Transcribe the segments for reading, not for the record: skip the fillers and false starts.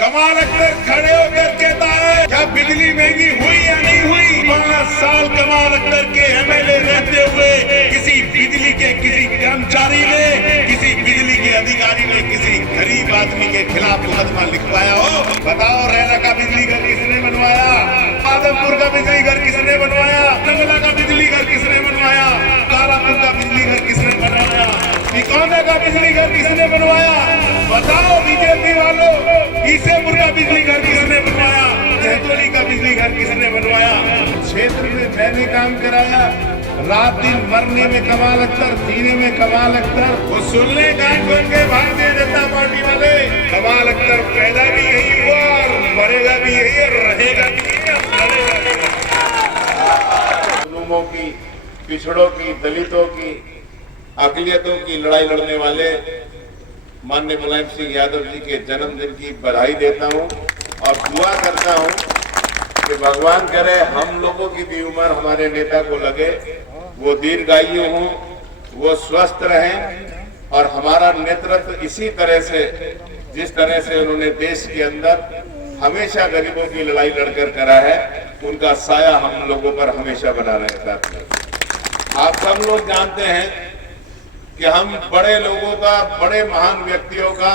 कमाल अख्तर खड़े होकर कहता है क्या बिजली महंगी हुई या नहीं हुई? 5 साल कमाल अख्तर के एमएलए रहते हुए किसी बिजली के किसी कर्मचारी ने, किसी बिजली के अधिकारी ने किसी गरीब आदमी के खिलाफ मुकदमा लिखवाया हो? बताओ, रैना का बिजली घर किसने बनवाया? आदमपुर का बिजली घर किसने बनवाया? कंगला का बिजली घर किसने बनवाया? तारापुर का बिजली घर किसने बनवाया? तिकोना का बिजली घर किसने बनवाया? बताओ बीजेपी वालों, ईसेपुर का बिजली घर किसने बनवाया? जहतोली का बिजली घर किसने बनवाया? क्षेत्र में मैंने काम कराया। रात दिन मरने में कमाल अख्तर, जीने में कमाल अख्तर। वो सुन ले गांठ खोल के भारतीय जनता पार्टी वाले, कमाल अख्तर पैदा भी यही हुआ और मरेगा भी यही और रहेगा भी यही और मरेगा भी यही। जुलूमों की, पिछड़ों की, दलितों की, अकलियतों की लड़ाई लड़ने वाले माननीय मुलायम सिंह यादव जी के जन्मदिन की बधाई देता हूं और दुआ करता हूं कि भगवान करे हम लोगों की भी उम्र हमारे नेता को लगे, वो दीर्घायु हों, वो स्वस्थ रहें और हमारा नेतृत्व इसी तरह से, जिस तरह से उन्होंने देश के अंदर हमेशा गरीबों की लड़ाई लड़कर करा है, उनका साया हम लोगों पर हमेशा बना रहेगा। आप सब लोग जानते हैं कि हम बड़े लोगों का, बड़े महान व्यक्तियों का,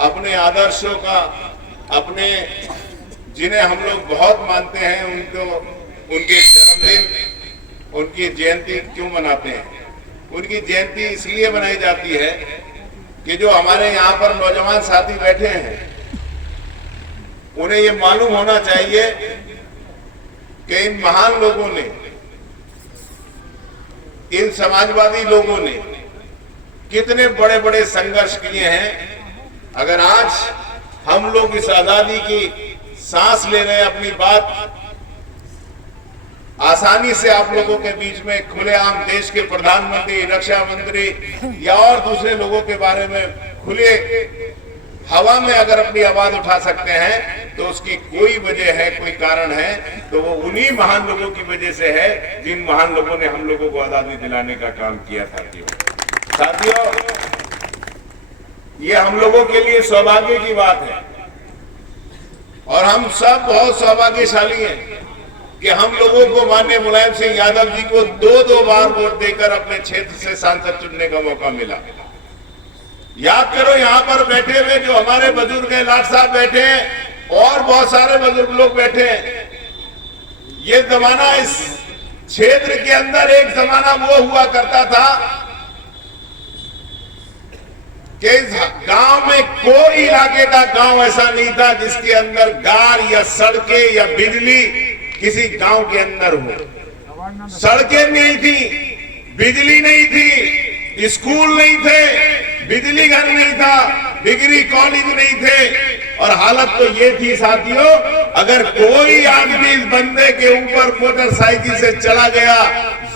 अपने आदर्शों का, अपने जिन्हें हम लोग बहुत मानते हैं, उनको उनके जन्मदिन, उनकी जयंती क्यों मनाते हैं? उनकी जयंती इसलिए मनाई जाती है कि जो हमारे यहाँ पर नौजवान साथी बैठे हैं, उन्हें ये मालूम होना चाहिए कि इन महान लोगों ने, इन समाजवादी लोगों ने कितने बड़े बड़े संघर्ष किए हैं। अगर आज हम लोग इस आजादी की सांस ले रहे हैं, अपनी बात आसानी से आप लोगों के बीच में खुलेआम देश के प्रधानमंत्री, रक्षा मंत्री या और दूसरे लोगों के बारे में खुले हवा में अगर अपनी आवाज उठा सकते हैं, तो उसकी कोई वजह है, कोई कारण है, तो वो उन्हीं महान लोगों की वजह से है जिन महान लोगों ने हम लोगों को आजादी दिलाने का काम किया था। साथियों, ये हम लोगों के लिए सौभाग्य की बात है और हम सब बहुत सौभाग्यशाली हैं कि हम लोगों को माननीय मुलायम सिंह यादव जी को 2-2 बार वोट देकर अपने क्षेत्र से सांसद चुनने का मौका मिला। याद करो, यहाँ पर बैठे हुए जो हमारे बुजुर्ग हैं, लाट साहब बैठे हैं और बहुत सारे बुजुर्ग लोग बैठे हैं। ये जमाना, इस क्षेत्र के अंदर एक जमाना वो हुआ करता था कि इस गांव में कोई इलाके का गांव ऐसा नहीं था जिसके अंदर गार या सड़कें या बिजली किसी गांव के अंदर हो। सड़कें नहीं थी, बिजली नहीं थी, स्कूल नहीं थे, बिजली घर नहीं था, डिग्री कॉलेज नहीं थे। और हालत तो ये थी साथियों, अगर कोई आदमी इस बंदे के ऊपर मोटरसाइकिल से चला गया,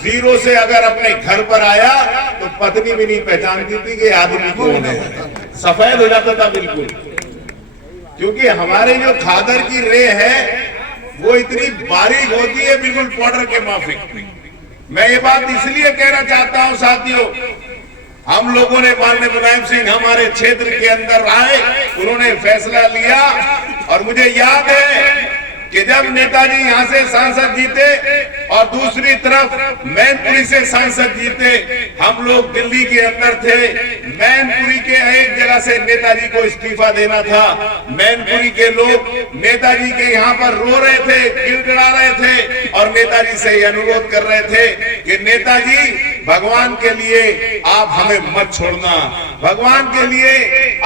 जीरो से अगर अपने घर पर आया, तो पत्नी भी नहीं पहचानती थी कि आदमी कौन है, सफेद हो जाता था बिल्कुल। क्योंकि हमारे जो खादर की रे है वो इतनी बारीक होती है, बिल्कुल पाउडर के माफिक। मैं ये बात इसलिए कहना चाहता हूं साथियों, हम लोगों ने माननीय मुलायम सिंह हमारे क्षेत्र के अंदर आए, उन्होंने फैसला लिया और मुझे याद है कि जब नेताजी यहाँ से सांसद जीते और दूसरी तरफ मैनपुरी से सांसद जीते, हम लोग दिल्ली के अंदर थे। मैनपुरी के एक जगह से नेताजी को इस्तीफा देना था। मैनपुरी के लोग नेताजी के यहाँ पर रो रहे थे, गिड़गिड़ा रहे थे और नेताजी से ये अनुरोध कर रहे थे कि नेताजी, भगवान के लिए आप हमें मत छोड़ना, भगवान के लिए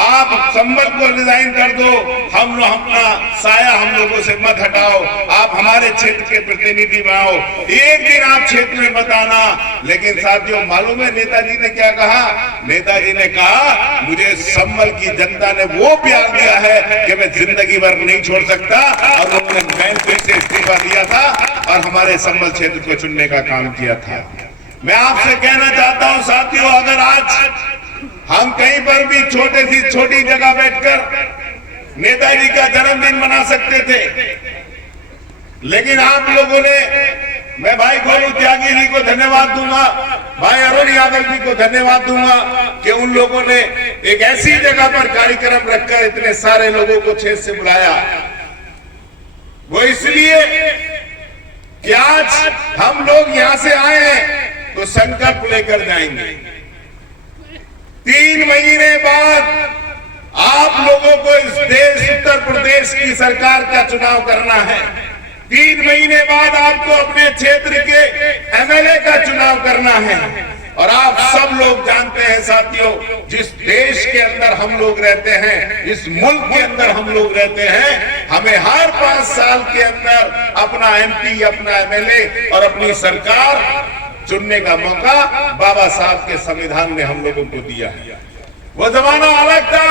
आप संबल को रिजाइन कर दो, हम अपना साया हम लोगों से मत हटाओ, आप हमारे क्षेत्र के प्रतिनिधि बनाओ, एक दिन आप क्षेत्र में मत आना। लेकिन साथियों, मालूम है नेताजी ने क्या कहा? नेताजी ने कहा, मुझे संबल की जनता ने वो प्यार दिया है कि मैं जिंदगी भर नहीं छोड़ सकता। और उन्होंने मैनपुरी से इस्तीफा दिया था और हमारे संबल क्षेत्र को चुनने का काम किया था। मैं आपसे कहना चाहता हूं साथियों, अगर आज हम कहीं पर भी छोटी जगह बैठकर नेताजी का जन्मदिन मना सकते थे, लेकिन आप लोगों ने मैं भाई गोलू त्यागी जी को धन्यवाद दूंगा, भाई अरुण यादव जी को धन्यवाद दूंगा कि उन लोगों ने एक ऐसी जगह पर कार्यक्रम रखकर इतने सारे लोगों को छेद से बुलाया। वो इसलिए कि आज हम लोग यहां से आए हैं तो संकल्प लेकर जाएंगे। 3 महीने बाद आप लोगों को इस देश उत्तर प्रदेश की सरकार का चुनाव करना है। 3 महीने बाद आपको अपने क्षेत्र के एमएलए का चुनाव करना है। और आप सब लोग जानते हैं साथियों, जिस देश के अंदर हम लोग रहते हैं, इस मुल्क के अंदर हम लोग रहते हैं, हमें हर 5 साल के अंदर अपना एमपी, अपना एमएलए और अपनी सरकार चुनने का मौका बाबा साहब के संविधान ने हम लोगों को दिया है। वो जमाना अलग था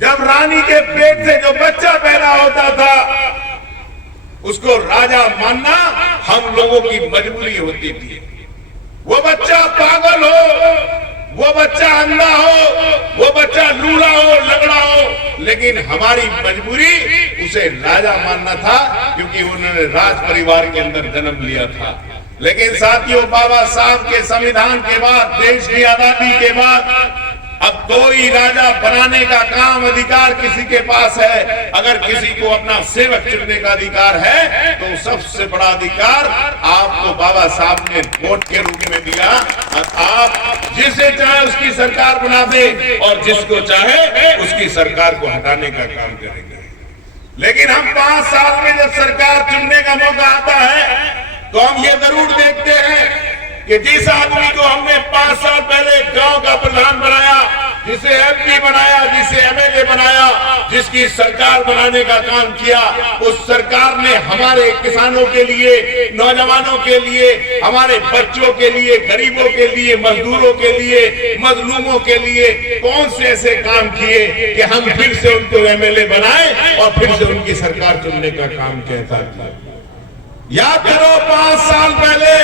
जब रानी के पेट से जो बच्चा पैदा होता था उसको राजा मानना हम लोगों की मजबूरी होती थी। वो बच्चा पागल हो, वो बच्चा अंधा हो, वो बच्चा लूला हो, लगड़ा हो, लेकिन हमारी मजबूरी उसे राजा मानना था क्योंकि उन्होंने राज परिवार के अंदर जन्म लिया था। लेकिन साथियों, बाबा साहब के संविधान के बाद, देश की आजादी के बाद अब कोई राजा बनाने का काम अधिकार किसी के पास है। अगर किसी को अपना सेवक चुनने का अधिकार है तो सबसे बड़ा अधिकार आपको बाबा साहब ने वोट के रूप में दिया। और आप जिसे चाहे उसकी सरकार बना दे और जिसको चाहे उसकी सरकार को हटाने का काम करेंगे। लेकिन हम 5 साल में जब सरकार चुनने का मौका आता है तो हम ये जरूर देखते हैं कि जिस आदमी को हमने 5 साल पहले गांव का प्रधान बनाया, जिसे एमपी बनाया, जिसे एमएलए बनाया, जिसकी सरकार बनाने का काम किया, उस सरकार ने हमारे किसानों के लिए, नौजवानों के लिए, हमारे बच्चों के लिए, गरीबों के लिए, मजदूरों के लिए, मजलूमों के लिए कौन से ऐसे काम किए कि हम फिर से उनको एमएलए बनाए और फिर से उनकी सरकार चुनने का काम कहता था। याद करो, 5 साल पहले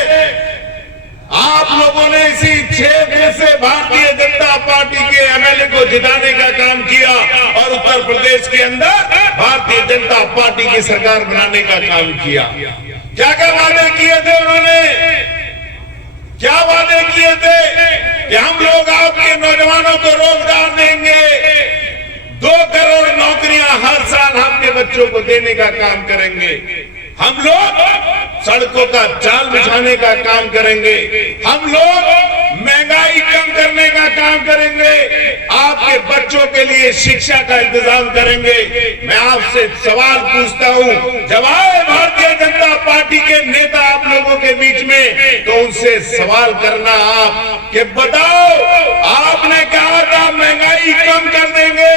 आप लोगों ने इसी क्षेत्र से भारतीय जनता पार्टी के एमएलए को जिताने का काम किया और उत्तर प्रदेश के अंदर भारतीय जनता पार्टी की सरकार बनाने का काम किया। क्या क्या वादे किए थे उन्होंने? क्या वादे किए थे कि हम लोग आपके नौजवानों को रोजगार देंगे, 2 करोड़ नौकरियां हर साल आपके बच्चों को देने का काम करेंगे, हम लोग सड़कों का जाल बिछाने का काम करेंगे, हम लोग महंगाई कम करने का काम करेंगे, आपके बच्चों के लिए शिक्षा का इंतजाम करेंगे। मैं आपसे सवाल पूछता हूं, जब आए भारतीय जनता पार्टी के नेता आप लोगों के बीच में, तो उनसे सवाल करना आप कि बताओ, आपने कहा था महंगाई कम कर देंगे,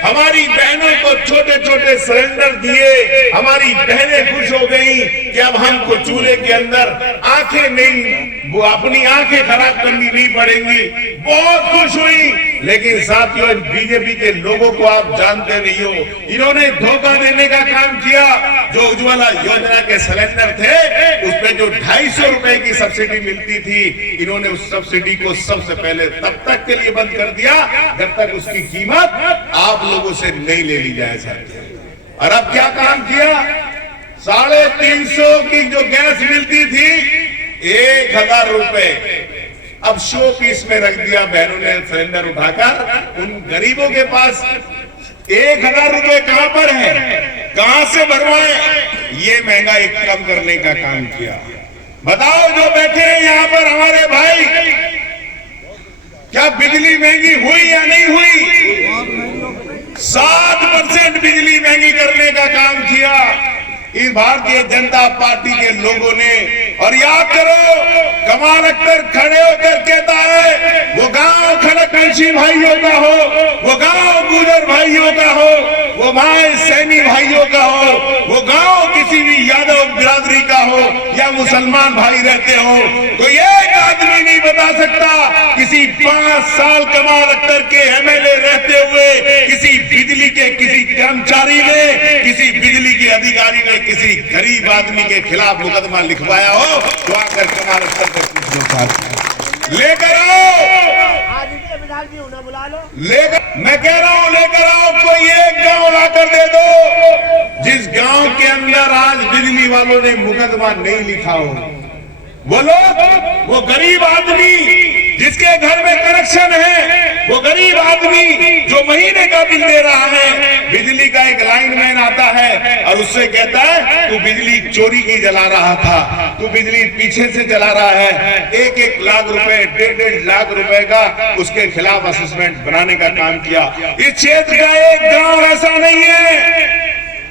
हमारी बहनों को छोटे छोटे सिलेंडर दिए, हमारी बहनें खुश हो गई कि अब हमको चूल्हे के अंदर आंखें नहीं, वो अपनी आंखें खराब करनी नहीं पड़ेंगी, बहुत खुश हुई। लेकिन साथियों, बीजेपी के लोगों को आप जानते नहीं हो, इन्होंने धोखा देने का काम किया। जो उज्ज्वला योजना के सिलेंडर थे उस पे जो 250 रुपए की सब्सिडी मिलती थी, इन्होंने उस सब्सिडी को सबसे पहले तब तक के लिए बंद कर दिया जब तक उसकी कीमत आप लोगों से नहीं ले ली जाए साथियों। और अब क्या काम किया? 350 की जो गैस मिलती थी 1000 रुपए अब शो पीस में रख दिया बहनों ने सिलेंडर उठाकर। उन गरीबों के पास 1000 रुपए कहां पर है, कहां से भरवाए? ये महंगाई कम करने का काम किया। बताओ, जो बैठे हैं यहां पर हमारे भाई, क्या बिजली महंगी हुई या नहीं हुई? 7% बिजली महंगी करने का काम किया इस भारतीय जनता पार्टी के लोगों ने। और याद करो, कमाल अख्तर खड़े होकर कहता है, वो गांव खड़कवंशी भाइयों का हो, वो गांव गुजर भाइयों का हो, वो माए सैनी भाइयों का हो, वो गांव किसी भी यादव बिरादरी का हो या मुसलमान भाई रहते हो, तो एक आदमी नहीं बता सकता किसी 5 साल कमाल अख्तर के एमएलए रहते हुए किसी बिजली के किसी कर्मचारी ने, किसी बिजली के अधिकारी ने किसी गरीब आदमी के खिलाफ मुकदमा लिखवाया हो तो आकर कमाल अख्तर पर पूछ लो। लेकर आओ, लेकर, मैं कह रहा हूं लेकर आओ, कोई एक गांव लाकर दे दो जिस गांव के अंदर आज बिजली बिजली वालों ने मुकदमा नहीं लिखा हो। वो लोग, वो गरीब आदमी जिसके घर में कनेक्शन है, वो गरीब आदमी जो महीने का बिल दे रहा है, बिजली का एक लाइनमैन आता है और उससे कहता है तू बिजली चोरी की जला रहा था, तू बिजली पीछे से जला रहा है। 1-1 लाख रुपए, 1.5 लाख रुपए का उसके खिलाफ असेसमेंट बनाने का काम किया। इस क्षेत्र का एक गांव ऐसा नहीं है,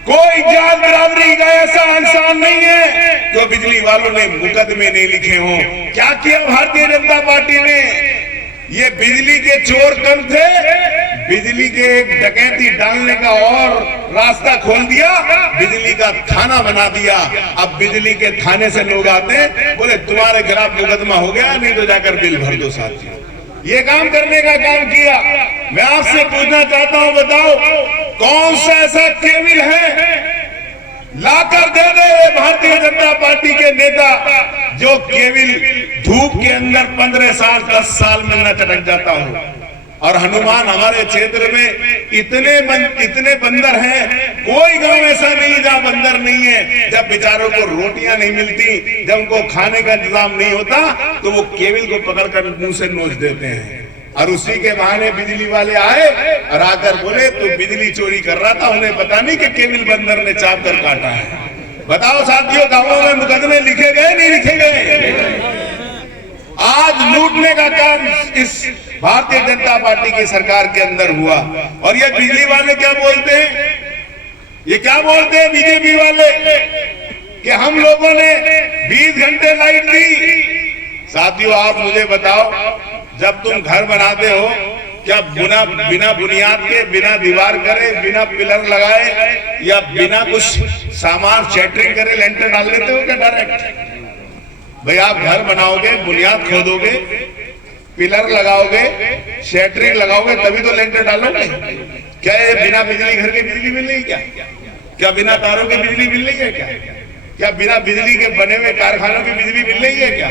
कोई जात बिरादरी का ऐसा इंसान नहीं है जो बिजली वालों ने मुकदमे नहीं लिखे हों। क्या किया भारतीय जनता पार्टी ने? ये बिजली के चोर कम थे, बिजली के एक डकैती डालने का और रास्ता खोल दिया, बिजली का थाना बना दिया। अब बिजली के थाने से लोग आते बोले तुम्हारे खिलाफ मुकदमा हो गया, नहीं तो जाकर बिल भर दो साथियों। ये काम करने का काम किया। मैं आपसे पूछना चाहता हूं, बताओ कौन सा ऐसा केबिल है लाकर दे दे भारतीय जनता पार्टी के नेता जो केबिल धूप के अंदर 15 साल 10 साल में न चटक जाता हो। और हनुमान हमारे क्षेत्र में इतने बंदर हैं, कोई गांव ऐसा नहीं जहां बंदर नहीं है। जब बेचारों को रोटियां नहीं मिलती, जब उनको खाने का इंतजाम नहीं होता, तो वो केबिल को पकड़कर मुंह से नोच देते हैं। और उसी के बहाने बिजली वाले आए और आकर बोले तो बिजली चोरी कर रहा था, उन्हें पता नहीं कि केबिल बंदर ने चाप कर काटा है। बताओ साथियों, गांवों में मुकदमे लिखे गए नहीं लिखे गए? आज लूटने का काम इस भारतीय जनता पार्टी की सरकार के अंदर हुआ। और ये बिजली वाले क्या बोलते हैं? ये क्या बोलते हैं बीजेपी वाले कि हम लोगों ने 20 घंटे लाइट दी। साथियों, आप मुझे बताओ, जब तुम घर बनाते हो क्या बिना बुनियाद के, बिना दीवार करे, बिना पिलर लगाए या बिना कुछ सामान शटरिंग करे लेंटर डाल लेते हो क्या डायरेक्ट? भाई आप घर बनाओगे, बुनियाद खोदोगे, पिलर लगाओगे, शटरिंग लगाओगे, तभी तो लेंटर डालोगे। क्या ये बिना बिजली घर के बिजली मिल रही क्या? क्या बिना तारों की बिजली मिल रही है क्या? क्या बिना बिजली के बने हुए कारखानों की बिजली मिल रही है क्या?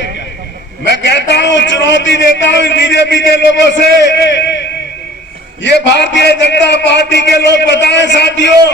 मैं कहता हूं, चुनौती देता हूं बीजेपी के लोगों से, ये भारतीय जनता पार्टी के लोग बताएं साथियों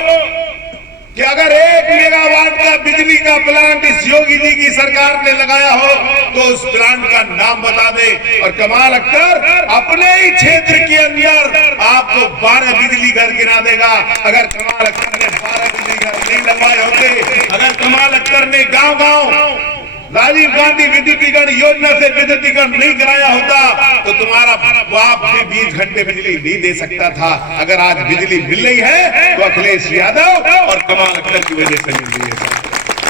कि अगर 1 मेगावाट का बिजली का प्लांट इस योगी जी की सरकार ने लगाया हो तो उस प्लांट का नाम बता दे। और कमाल अख्तर अपने ही क्षेत्र के अंदर आपको 12 बिजली घर गिरा देगा। अगर कमाल अख्तर ने 12 बिजली घर नहीं लगवाए होते, अगर कमाल अख्तर ने गांव-गांव राजीव गांधी विद्युतीकरण योजना से विद्युतीकरण नहीं कराया होता तो तुम्हारा बाप भी 20 घंटे बिजली नहीं दे सकता था। अगर आज बिजली मिल रही है तो अखिलेश यादव और कमाल अख्तर की वजह से मिल रही है।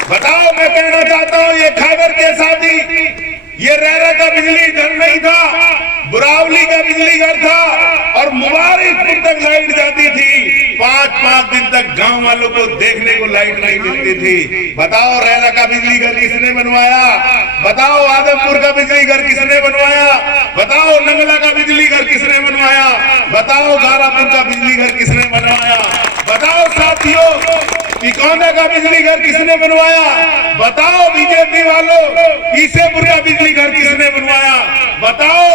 बताओ, मैं कहना चाहता हूँ, ये खैबर के साथी, ये रेरा का बिजली घर नहीं था, बुरावली का बिजली घर था और मुबारकपुर तक लाइट जाती थी। 5-5 दिन तक गांव वालों को देखने को लाइट नहीं मिलती थी। बताओ, रेला का बिजली घर किसने बनवाया? बताओ, आदमपुर का बिजली घर किसने बनवाया? बताओ, नंगला का बिजली घर किसने बनवाया? बताओ, गारापुर का बिजली घर किसने बनवाया? बताओ साथियों, तिकोना का बिजली घर किसने बनवाया? बताओ बीजेपी वालों, ईसेपुर का बिजली घर किसने बनवाया? बताओ,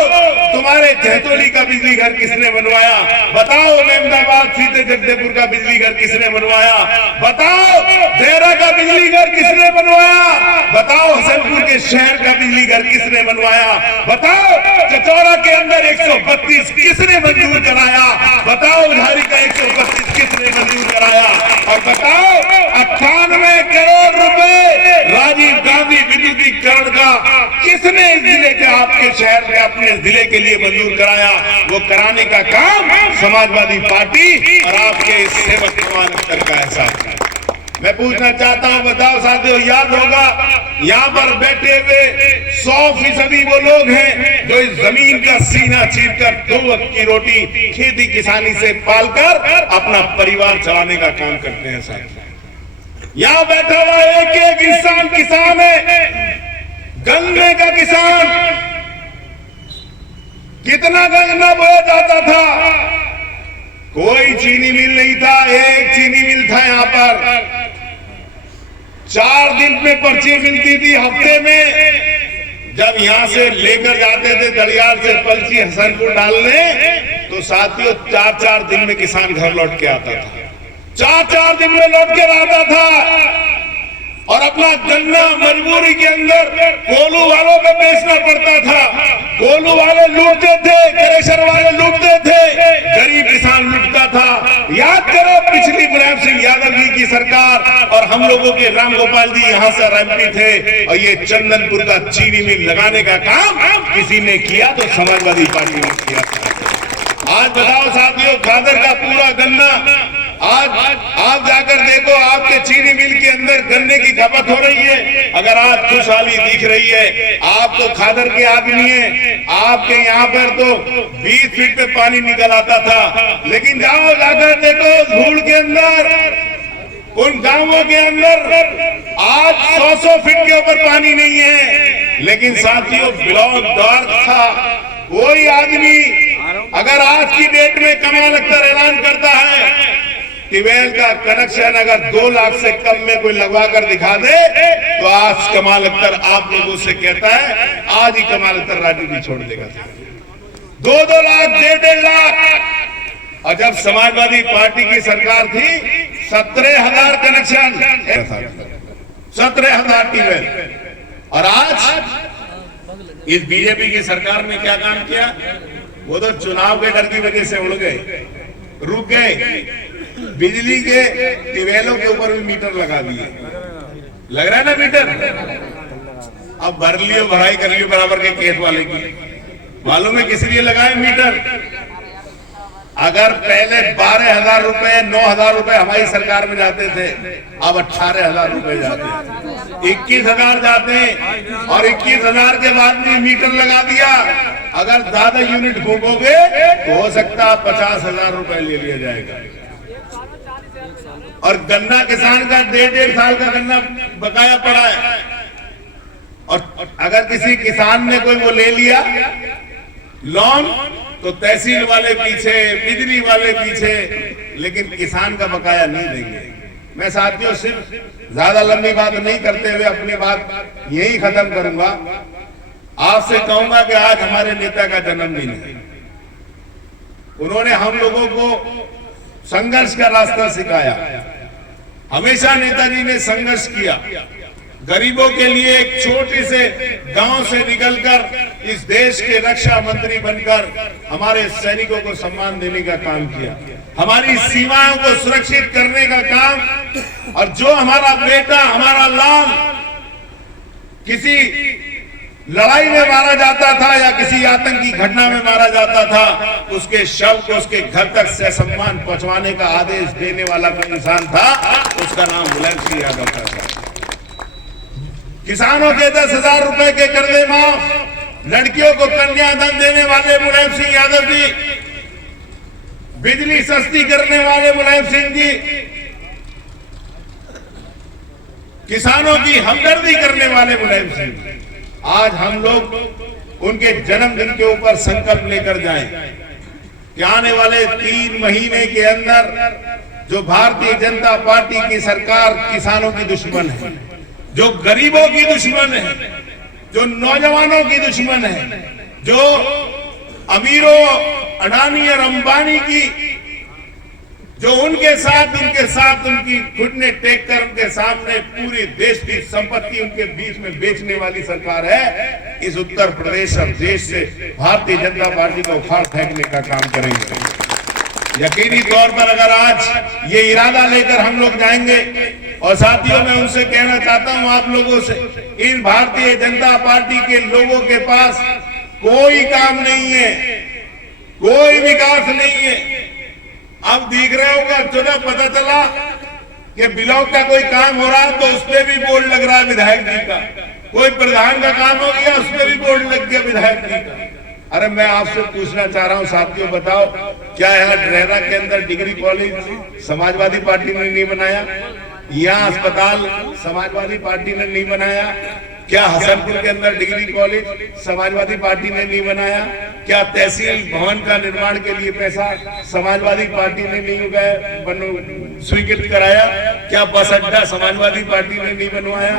तुम्हारे जहतोली का बिजली घर किसने बनवाया? बताओ, अहमदाबाद सीधे जगदेपुर का बिजली घर किसने बनवाया? बताओ, देहरा का बिजली घर किसने बनवाया? बताओ, हसनपुर के शहर का बिजली घर किसने बनवाया? बताओ, चचौड़ा के अंदर 132 किसने मंजूर कराया? बताओ, उधारी का 132 किसने मंजूर कराया? और बताओ, 98 करोड़ रुपए राजीव गांधी विद्युतीकरण का किसने इस जिले के, आपके शहर में, अपने जिले के लिए मंजूर कराया? वो कराने का काम समाजवादी पार्टी और आपके सेवक कमाल अख्तर का एहसास है। मैं पूछना चाहता हूं, बताओ साथियों, याद होगा यहाँ पर बैठे हुए 100% वो लोग हैं जो इस जमीन का सीना चीरकर 2 वक्त की रोटी खेती किसानी से पालकर अपना परिवार चलाने का काम करते हैं। साथियों, यहाँ बैठा हुआ एक इंसान किसान है, गन्ने का किसान। कितना गन्ना बोया जाता था? कोई चीनी मिल नहीं था, एक चीनी मिल था यहाँ पर। 4 दिन में पर्ची मिलती थी हफ्ते में। जब यहाँ से लेकर जाते थे दरियाल से पर्ची हसनपुर डालने, तो साथियों 4-4 दिन में किसान घर लौट के आता था। 4-4 दिन में लौट के आता था। और अपना गन्ना मजबूरी के अंदर कोल्हू वालों को बेचना पड़ता था। कोल्हू वाले लूटते थे, क्रेशर वाले लूटते थे, गरीब किसान लूटता था। याद करो पिछली मुलायम सिंह यादव जी की सरकार और हम लोगों के राम गोपाल जी यहाँ से एमपी थे, और ये चंदनपुर का चीनी मिल लगाने का काम किसी ने किया तो समाजवादी पार्टी ने किया था। आज बताओ साथियों, खादर का पूरा गन्ना आज आप जाकर देखो, आपके चीनी मिल के अंदर गन्ने की खपत हो रही है। अगर आज खुशहाली दिख रही है, आप तो खादर के आदमी हैं, आपके यहाँ पर तो 20 फीट पे पानी निकल आता था, लेकिन जाओ जाकर देखो धूल के अंदर, उन गांवों के अंदर आज 100 फीट के ऊपर पानी नहीं है। लेकिन साथियों, ब्लॉक डार्क था। कोई आदमी अगर आज की डेट में कमाल अख्तर ऐलान करता है, ट्यूबवेल का कनेक्शन अगर 2 लाख से कम में कोई लगवा कर दिखा दे, तो आज कमाल अख्तर आप लोगों से कहता है, आज ही कमाल अख्तर राजनीति छोड़ देगा। 2-2 लाख, 1.5 लाख। और जब समाजवादी पार्टी की सरकार थी, 17,000 कनेक्शन, 17,000 ट्यूबवेल। और आज इस बीजेपी की सरकार ने क्या काम किया? वो तो चुनाव के डर की वजह से उड़ गए, रुक गए। बिजली के ट्यूबवेलों के ऊपर भी मीटर लगा दिए। लग रहा है ना मीटर? अब भर लियो, भराई कर लियो बराबर के केस वाले की। मालूम है किस लिए लगाए मीटर? अगर पहले 12,000 रुपए, 9,000 रुपए हमारी सरकार में जाते थे, अब 18,000 रुपए जाते हैं, 21,000 जाते हैं। और 21,000 के बाद भी मीटर लगा दिया। अगर ज्यादा यूनिट फूकोगे तो हो सकता है 50,000 रुपए ले लिया जाएगा। और गन्ना किसान का 1.5 साल का गन्ना बकाया पड़ा है। और अगर किसी किसान ने कोई वो ले लिया लोन, तो तहसील वाले पीछे, बिजली वाले पीछे, लेकिन किसान का बकाया नहीं देंगे। मैं साथियों सिर्फ ज्यादा लंबी बात नहीं करते हुए अपनी बात यही खत्म करूंगा। आपसे कहूंगा कि आज हमारे नेता का जन्मदिन है। उन्होंने हम लोगों को संघर्ष का रास्ता सिखाया। हमेशा नेताजी ने संघर्ष किया। गरीबों के लिए एक छोटे से गांव से निकलकर इस देश के रक्षा मंत्री बनकर हमारे सैनिकों को सम्मान देने का काम किया, हमारी सीमाओं को सुरक्षित करने का काम। और जो हमारा बेटा, हमारा लाल किसी लड़ाई में मारा जाता था या किसी आतंकी घटना में मारा जाता था, उसके शव को उसके घर तक से सम्मान पहुंचवाने का आदेश देने वाला कोई इंसान था, उसका नाम मुलायम सिंह यादव था। किसानों के 10,000 रुपए के कर्जे माफ, लड़कियों को कन्यादान देने वाले मुलायम सिंह यादव जी, बिजली सस्ती करने वाले मुलायम सिंह जी, किसानों की हमदर्दी करने वाले मुलायम सिंह जी। आज हम लोग उनके जन्मदिन के ऊपर संकल्प लेकर जाएं कि आने वाले 3 महीने के अंदर जो भारतीय जनता पार्टी की सरकार किसानों की दुश्मन है, जो गरीबों की दुश्मन है, जो नौजवानों की दुश्मन है, जो अमीरों, अडानी और अंबानी की, जो उनके साथ उनकी घुटने टेक कर उनके सामने पूरी देश की संपत्ति उनके बीच में बेचने वाली सरकार है, इस उत्तर प्रदेश और देश से भारतीय जनता पार्टी को उखाड़ फेंकने का काम करेंगे। यकीनी तौर पर अगर आज ये इरादा लेकर हम लोग जाएंगे, और साथियों मैं उनसे कहना चाहता हूं आप लोगों से, इन भारतीय जनता पार्टी के लोगों के पास कोई काम नहीं है, कोई विकास नहीं है। अब दिख रहा होगा, चुनाव पता चला कि ब्लॉक का कोई काम हो रहा है तो उस पर भी बोर्ड लग रहा है विधायक जी का, कोई प्रधान का काम हो गया उस पर भी बोर्ड लग गया विधायक जी का। अरे मैं आपसे पूछना चाह रहा हूं साथियों, बताओ क्या यहाँ डरेरा के अंदर डिग्री कॉलेज समाजवादी पार्टी ने नहीं बनाया? यहाँ अस्पताल समाजवादी पार्टी ने नहीं बनाया? क्या हसनपुर के अंदर डिग्री कॉलेज समाजवादी पार्टी ने नहीं बनाया? क्या तहसील भवन का निर्माण के लिए पैसा समाजवादी पार्टी ने नहीं स्वीकृत कराया? क्या बस अड्डा समाजवादी पार्टी ने नहीं बनवाया?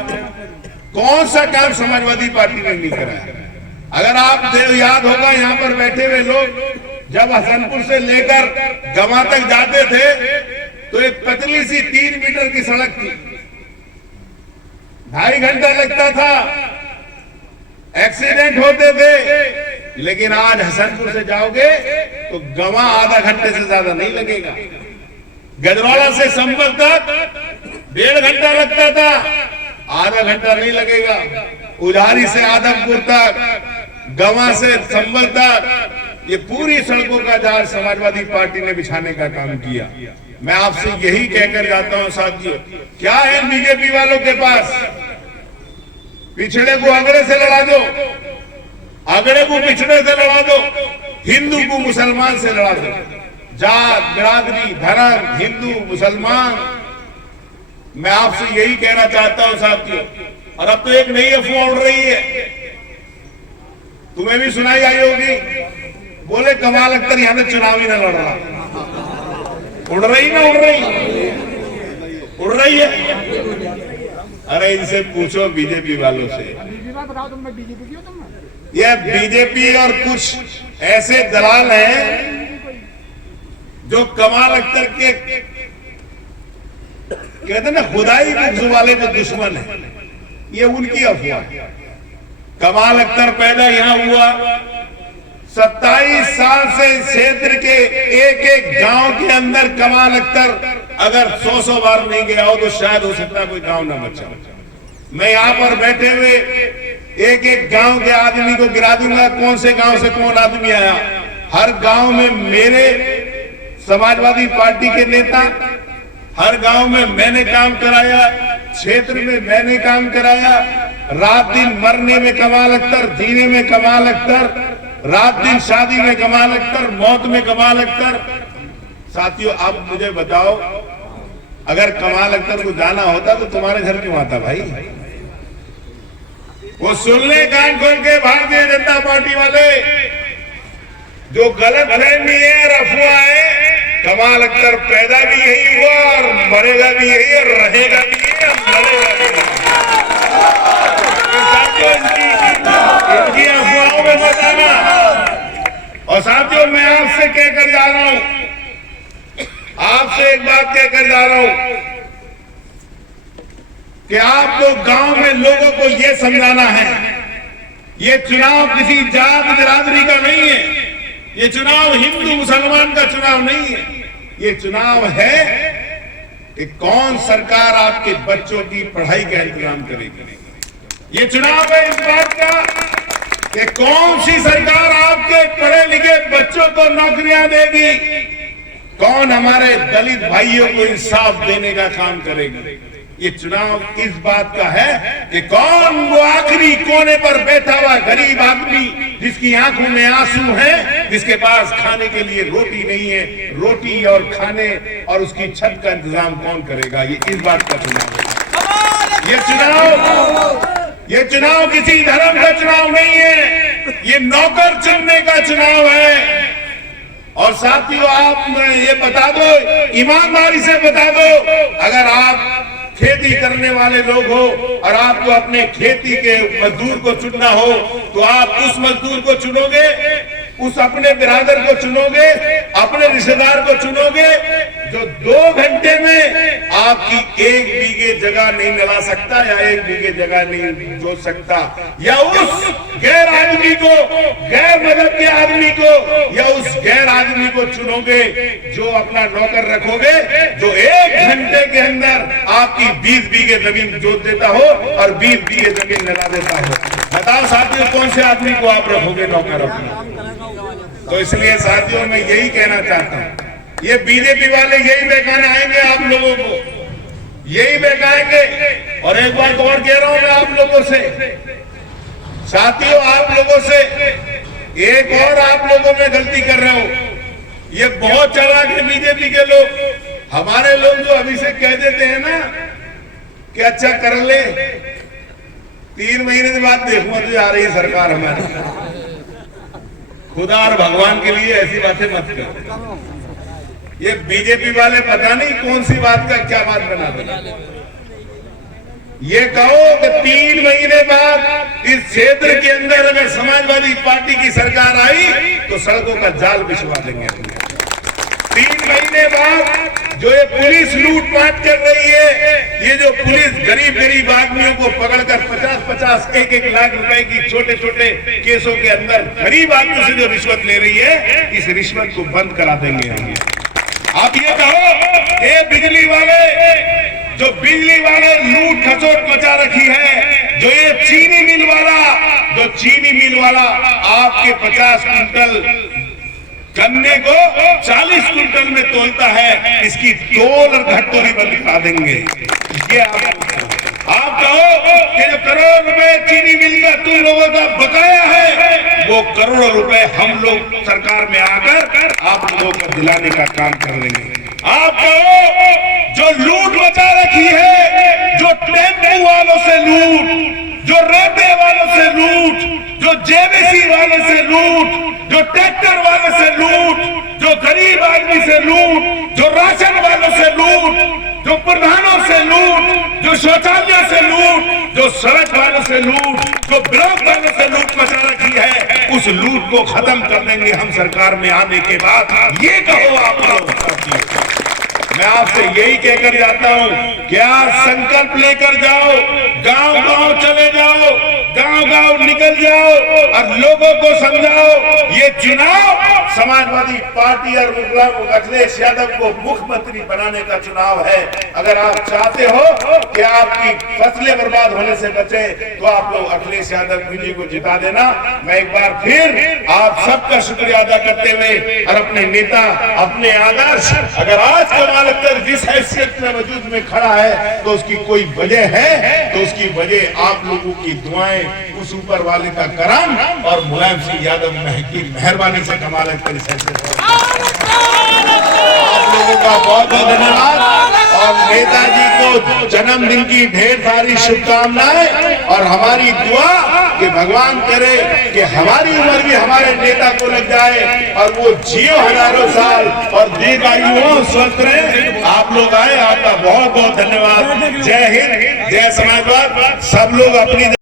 कौन सा काम समाजवादी पार्टी ने नहीं कराया? अगर आप याद होगा, यहाँ पर बैठे हुए लोग जब हसनपुर से लेकर गवा तक जाते थे तो एक पतली सी 3 मीटर की सड़क थी, 2.5 घंटा लगता था, एक्सीडेंट होते थे। लेकिन आज हसनपुर से जाओगे तो गवा आधा घंटे से ज्यादा नहीं लगेगा। गजरौला से संभल तक 1.5 घंटा लगता था, आधा घंटा नहीं लगेगा। उधारी से आदमपुर तक, गवा से संभल तक, ये पूरी सड़कों का जाल समाजवादी पार्टी ने बिछाने का काम किया। मैं आपसे यही कहकर जाता हूं साथियों, क्या है बीजेपी वालों के पास? पिछड़े को अगड़े से लड़ा दो, अगड़े को पिछड़े से लड़ा दो, हिंदू को मुसलमान से लड़ा दो। जात, बिरादरी, धर्म, हिंदू, मुसलमान, मैं आपसे यही कहना चाहता हूं साथियों। और अब तो एक नई अफवाह उड़ रही है, तुम्हें भी सुनाई आई होगी, बोले कमाल अख्तर यहां से चुनाव ही ना लड़ रहा। उड़ रही ना उड़ रही? उड़ रही है। अरे इनसे पूछो बीजेपी वालों से, ये बीजेपी और कुछ ऐसे दलाल हैं जो कमाल अख्तर के कहते ना खुदाई बुग्ज वाले जो दुश्मन है, ये उनकी अफवाह है। कमाल अख्तर पैदा यहां हुआ, 27 साल से इस क्षेत्र के एक एक गांव के अंदर कमाल अख्तर अगर 100 बार नहीं गया हो तो शायद हो सकता कोई गांव ना बचा। मैं यहाँ पर बैठे हुए एक एक गांव के आदमी को गिरा दूंगा, कौन से गांव से कौन आदमी आया। हर गांव में मेरे समाजवादी पार्टी के नेता, हर गांव में मैंने काम कराया, क्षेत्र में मैंने काम कराया। रात दिन मरने में कमाल अख्तर, जीने में कमाल अख्तर, रात दिन शादी में कमाल अख्तर, मौत में कमाल अख्तर। साथियों आप मुझे बताओ, अगर कमाल अख्तर को जाना होता तो तुम्हारे घर क्यों आता भाई? वो सुन ले कान खोल के भारतीय जनता पार्टी वाले, जो गलत फहमी है, अफवाह है, कमाल अख्तर पैदा भी यही हुआ और मरेगा भी यही और रहेगा भी यही और लड़ेगा भी यही। साथियों इनकी अफवाहों में मत आना। और साथियों मैं आपसे कहकर जा रहा हूं, आपसे एक बात कहकर जा रहा हूं कि आपको गांव में लोगों को यह समझाना है, ये चुनाव किसी जात बिरादरी का नहीं है, ये चुनाव हिंदू मुसलमान का चुनाव नहीं है। ये चुनाव है कि कौन सरकार आपके बच्चों की पढ़ाई का इंतजाम करेगी। ये चुनाव है इस बात का कि कौन सी सरकार आपके पढ़े लिखे बच्चों को नौकरियां देगी, कौन हमारे दलित भाइयों को इंसाफ देने का काम करेगी। ये चुनाव इस बात का है कि कौन वो आखिरी कोने पर बैठा हुआ गरीब आदमी जिसकी आंखों में आंसू हैं, जिसके पास खाने के लिए रोटी नहीं है, रोटी और खाने और उसकी छत का इंतजाम कौन करेगा। ये इस बात का चुनाव है। ये चुनाव किसी धर्म का चुनाव नहीं है, ये नौकर चुनने का चुनाव है। और साथियों आप ये बता दो, ईमानदारी से बता दो, अगर आप खेती करने वाले लोग हो और आपको अपने खेती के मजदूर को चुनना हो तो आप उस मजदूर को चुनोगे, उस अपने बिरादर को चुनोगे, अपने रिश्तेदार को चुनोगे जो 2 घंटे में आपकी 1 बीघे जगह नहीं लगा सकता या 1 बीघे जगह नहीं जोत सकता, या उस गैर आदमी को, गैर मदद के आदमी को, या उस गैर आदमी को चुनोगे जो अपना नौकर रखोगे, जो 1 घंटे के अंदर आपकी 20 बीघे जमीन जोत देता हो और 20 बीघे जमीन लगा देता हो। बताओ साथियों कौन से आदमी को आप रखोगे नौकर अपना? तो इसलिए साथियों मैं यही कहना चाहता हूं, ये बीजेपी वाले यही बहकाने आएंगे आप लोगों को, यही बहकाएंगे। और एक बात और कह रहा हूं मैं आप लोगों से, साथियों आप लोगों से एक और आप लोगों में गलती कर रहे हो। ये बहुत चालाक है बीजेपी के लोग, हमारे लोग जो अभी से कह देते हैं ना कि अच्छा कर ले, 3 महीने के बाद देखूंगा तो आ रही है सरकार हमारी। खुदा और भगवान के लिए ऐसी बातें मत करो। ये बीजेपी वाले पता नहीं कौन सी बात का क्या बात बना देना। ये कहो कि 3 महीने बाद इस क्षेत्र के अंदर अगर समाजवादी पार्टी की सरकार आई तो सड़कों का जाल बिछवा देंगे। 3 महीने बाद जो ये पुलिस लूटपाट कर रही है, ये जो पुलिस गरीब आदमियों को पकड़कर 50-50, 1-1 लाख रुपए की छोटे छोटे केसों के अंदर गरीब आदमियों से जो रिश्वत ले रही है, इस रिश्वत को बंद करा देंगे हम। आप ये कहो ये बिजली वाले लूट खसोट मचा रखी है, जो ये चीनी मिल वाला आपके 50 क्विंटल गन्ने को 40 क्विंटल में तोलता है, इसकी तोल और घटोरी बंद करा देंगे। ये आप कहो कि जो करोड़ रुपए चीनी मिल का तुम लोगों का बकाया है, वो करोड़ों रुपए हम लोग सरकार में आकर आप लोगों को दिलाने का काम कर लेंगे। आप कहो जो लूट मचा रखी है, जो टेम्पो वालों से लूट, जो रेपे वालों से लूट, जो जेबीसी वाले से लूट, जो ट्रैक्टर वाले से लूट, जो गरीब आदमी से लूट, जो राशन वालों से लूट, जो प्रधानों से लूट, जो शौचालयों से लूट, जो सड़क वालों से लूट, जो ब्लॉक वालों से लूट मचा रखी है, उस लूट को खत्म कर देंगे हम सरकार में आने के बाद। ये कहो आप लोग। मैं आपसे यही कहकर जाता हूं, क्या संकल्प लेकर जाओ, गांव चले जाओ, गांव निकल जाओ और लोगों को समझाओ, ये चुनाव समाजवादी पार्टी और अखिलेश यादव को मुख्यमंत्री बनाने का चुनाव है। अगर आप चाहते हो कि आपकी फसलें बर्बाद होने से बचे, तो आप लोग अखिलेश यादव जी को जिता देना। मैं एक बार फिर आप सबका शुक्रिया अदा करते हुए और अपने नेता, अपने आदर्श, अगर आज कमाल अख्तर जिस हैसियत में वजूद में खड़ा है तो उसकी कोई वजह है, तो उसकी वजह आप लोगों की दुआएं, उस ऊपर वाले का करम और मुलायम सिंह यादव की मेहरबानी से कमाल अख्तर इस हैसियत। आप लोगों का बहुत बहुत धन्यवाद और नेताजी को जन्मदिन की ढेर सारी शुभकामनाएं और हमारी दुआ कि भगवान करे कि हमारी उम्र भी हमारे नेता को लग जाए और वो जियो हजारों साल और दीर्घायु हो, स्वस्थ रहे। आप लोग आए, आपका बहुत बहुत धन्यवाद। जय हिंद, जय समाजवाद। सब लोग अपनी